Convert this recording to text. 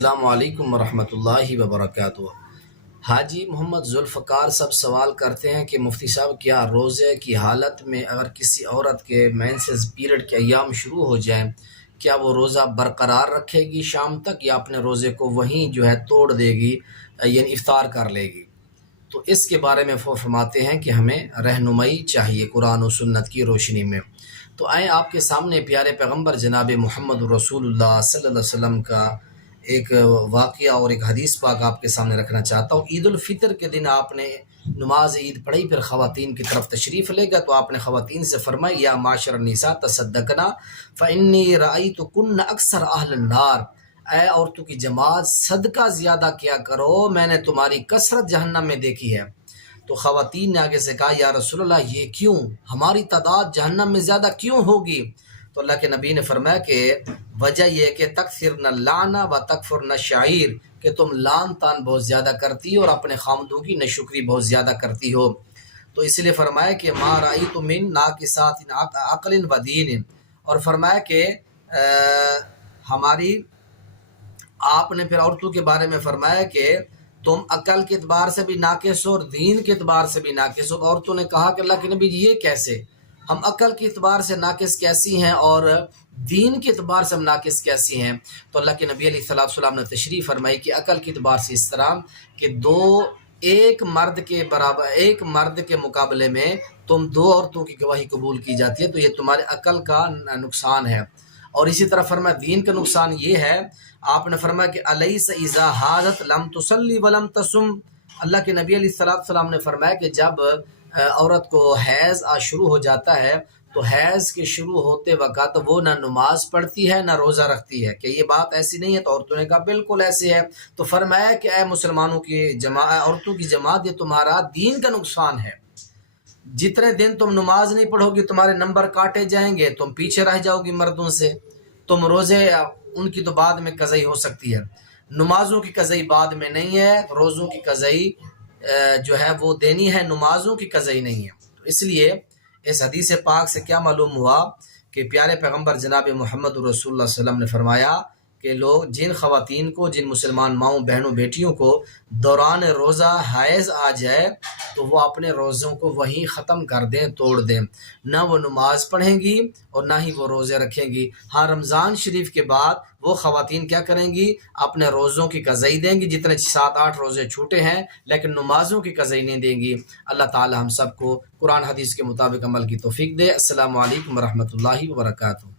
السلام علیکم ورحمۃ اللہ وبرکاتہ۔ حاجی محمد ذوالفقار صاحب سوال کرتے ہیں کہ مفتی صاحب کیا روزے کی حالت میں اگر کسی عورت کے مینسز پیریڈ کے ایام شروع ہو جائیں کیا وہ روزہ برقرار رکھے گی شام تک یا اپنے روزے کو وہیں توڑ دے گی، یعنی افطار کر لے گی؟ تو اس کے بارے میں وہ فرماتے ہیں کہ ہمیں رہنمائی چاہیے قرآن و سنت کی روشنی میں۔ تو آئیں آپ کے سامنے پیارے پیغمبر جناب محمد رسول اللہ صلی اللہ علیہ وسلم کا ایک واقعہ اور ایک حدیث پاک آپ کے سامنے رکھنا چاہتا ہوں۔ عید الفطر کے دن آپ نے نماز عید پڑھی، پھر خواتین کی طرف تشریف لے گا تو آپ نے خواتین سے فرمایا یا معاشر النساء تصدقنا فانی رأیتکن اکثر اہل النار، اے عورتوں کی جماعت صدقہ زیادہ کیا کرو، میں نے تمہاری کثرت جہنم میں دیکھی ہے۔ تو خواتین نے آگے سے کہا یا رسول اللہ یہ کیوں، ہماری تعداد جہنم میں زیادہ کیوں ہوگی؟ تو اللہ کے نبی نے فرمایا کہ وجہ یہ کہ تکثرن اللعن و تکفرن الشعیر، کہ تم لعن تان بہت زیادہ کرتی ہو اور اپنے خامدوں کی ناشکری بہت زیادہ کرتی ہو۔ تو اس لیے فرمایا کہ ما رأیت من ناقصات عقل و دین، اور فرمایا کہ ہماری آپ نے پھر عورتوں کے بارے میں فرمایا کہ تم عقل کے اعتبار سے بھی ناقص ہو اور دین کے اعتبار سے بھی ناقص ہو۔ عورتوں نے کہا کہ اللہ کے نبی یہ کیسے، ہم عقل کے اعتبار سے ناقص کیسی ہیں اور دین کے اعتبار سے ہم ناقص کیسی ہیں؟ تو اللہ کے نبی علیہ الصلوۃ والسلام نے تشریح فرمائی کہ عقل کے اعتبار سے اس طرح کہ ایک مرد کے برابر، ایک مرد کے مقابلے میں تم دو عورتوں کی گواہی قبول کی جاتی ہے، تو یہ تمہارے عقل کا نقصان ہے۔ اور اسی طرح فرمایا دین کا نقصان یہ ہے، آپ نے فرمایا کہ الیس اذا حاضت لم تصلی ولم تصم، اللہ کے نبی علیہ الصلوۃ والسلام نے فرمایا کہ جب عورت کو حیض شروع ہو جاتا ہے تو حیض کے شروع ہوتے وقت وہ نہ نماز پڑھتی ہے نہ روزہ رکھتی ہے، کہ یہ بات ایسی نہیں ہے؟ تو عورتوں نے کہا بالکل ایسی ہے۔ تو فرمایا کہ اے مسلمانوں کی جماعت، عورتوں کی جماعت، یہ تمہارا دین کا نقصان ہے۔ جتنے دن تم نماز نہیں پڑھو گی تمہارے نمبر کاٹے جائیں گے، تم پیچھے رہ جاؤ گی مردوں سے۔ تم روزے ان کی تو بعد میں قضائی ہو سکتی ہے، نمازوں کی قضائی بعد میں نہیں ہے، روزوں کی قضائی جو ہے وہ دینی ہے، نمازوں کی قضائی نہیں ہے۔ تو اس لیے اس حدیث پاک سے کیا معلوم ہوا کہ پیارے پیغمبر جناب محمد رسول اللہ صلی اللہ علیہ وسلم نے فرمایا کہ لوگ، جن خواتین کو، جن مسلمان ماؤں بہنوں بیٹیوں کو دوران روزہ حیض آ جائے تو وہ اپنے روزوں کو وہیں ختم کر دیں، توڑ دیں، نہ وہ نماز پڑھیں گی اور نہ ہی وہ روزے رکھیں گی۔ ہاں رمضان شریف کے بعد وہ خواتین کیا کریں گی، اپنے روزوں کی قضائی دیں گی، جتنے 7-8 روزے چھوٹے ہیں، لیکن نمازوں کی قضائی نہیں دیں گی۔ اللہ تعالی ہم سب کو قرآن حدیث کے مطابق عمل کی توفیق دے۔ السلام علیکم ورحمۃ اللہ وبرکاتہ۔